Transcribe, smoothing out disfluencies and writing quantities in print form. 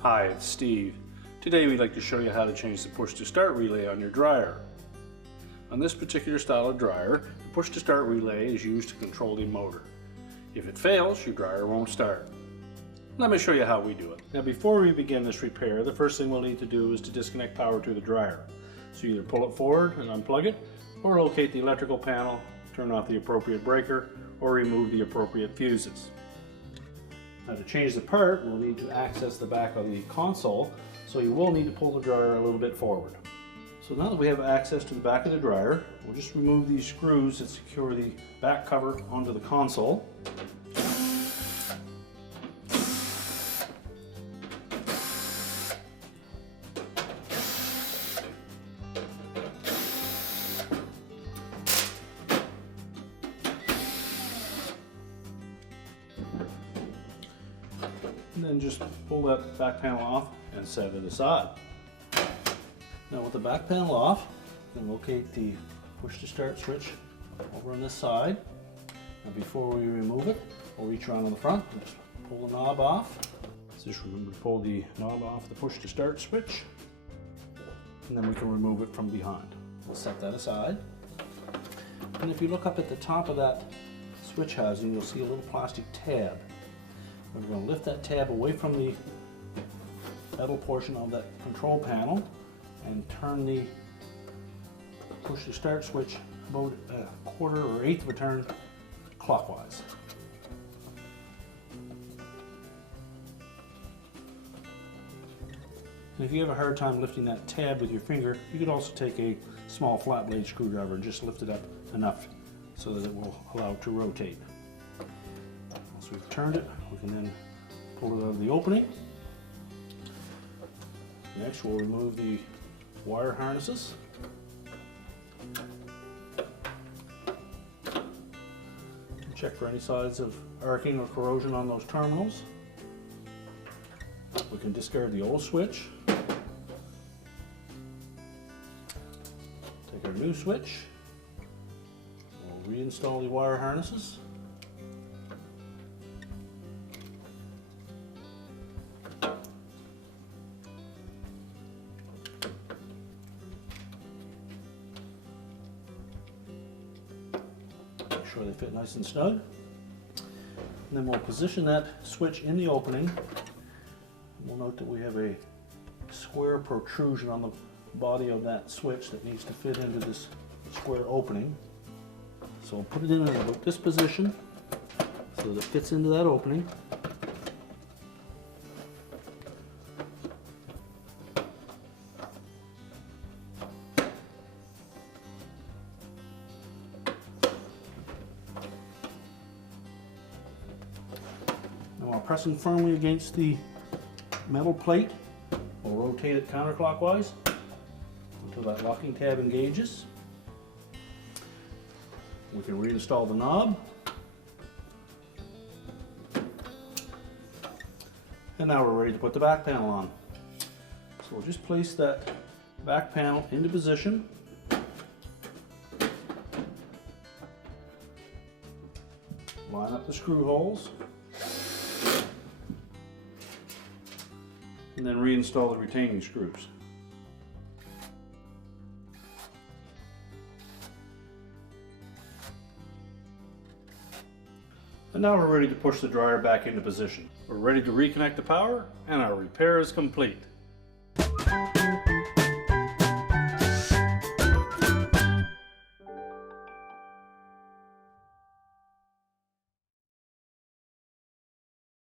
Hi, it's Steve. Today we'd like to show you how to change the push to start relay on your dryer. On this particular style of dryer, the push to start relay is used to control the motor. If it fails, your dryer won't start. Let me show you how we do it. Now before we begin this repair, the first thing we'll need to do is to disconnect power to the dryer. So either pull it forward and unplug it, or locate the electrical panel, turn off the appropriate breaker, or remove the appropriate fuses. Now to change the part, we'll need to access the back of the console, so you will need to pull the dryer a little bit forward. So now that we have access to the back of the dryer, we'll just remove these screws that secure the back cover onto the console. And then just pull that back panel off and set it aside. Now with the back panel off, then locate the push to start switch over on this side. Now before we remove it, we'll reach around to the front and just pull the knob off. So just remember to pull the knob off the push to start switch, and then we can remove it from behind. We'll set that aside. And if you look up at the top of that switch housing, you'll see a little plastic tab. We're going to lift that tab away from the metal portion of that control panel and turn the push to start switch about a quarter or eighth of a turn clockwise. And if you have a hard time lifting that tab with your finger, you could also take a small flat blade screwdriver and just lift it up enough so that it will allow it to rotate. Once we've turned it, we can then pull it out of the opening. Next, we'll remove the wire harnesses. Check for any signs of arcing or corrosion on those terminals. We can discard the old switch. Take our new switch. We'll reinstall the wire harnesses. Make sure they fit nice and snug. And then we'll position that switch in the opening. We'll note that we have a square protrusion on the body of that switch that needs to fit into this square opening. So we'll put it in about this position so that it fits into that opening. Now while pressing firmly against the metal plate, we'll rotate it counterclockwise until that locking tab engages. We can reinstall the knob. And now we're ready to put the back panel on. So we'll just place that back panel into position. Line up the screw holes. And then reinstall the retaining screws. And now we're ready to push the dryer back into position. We're ready to reconnect the power, and our repair is complete.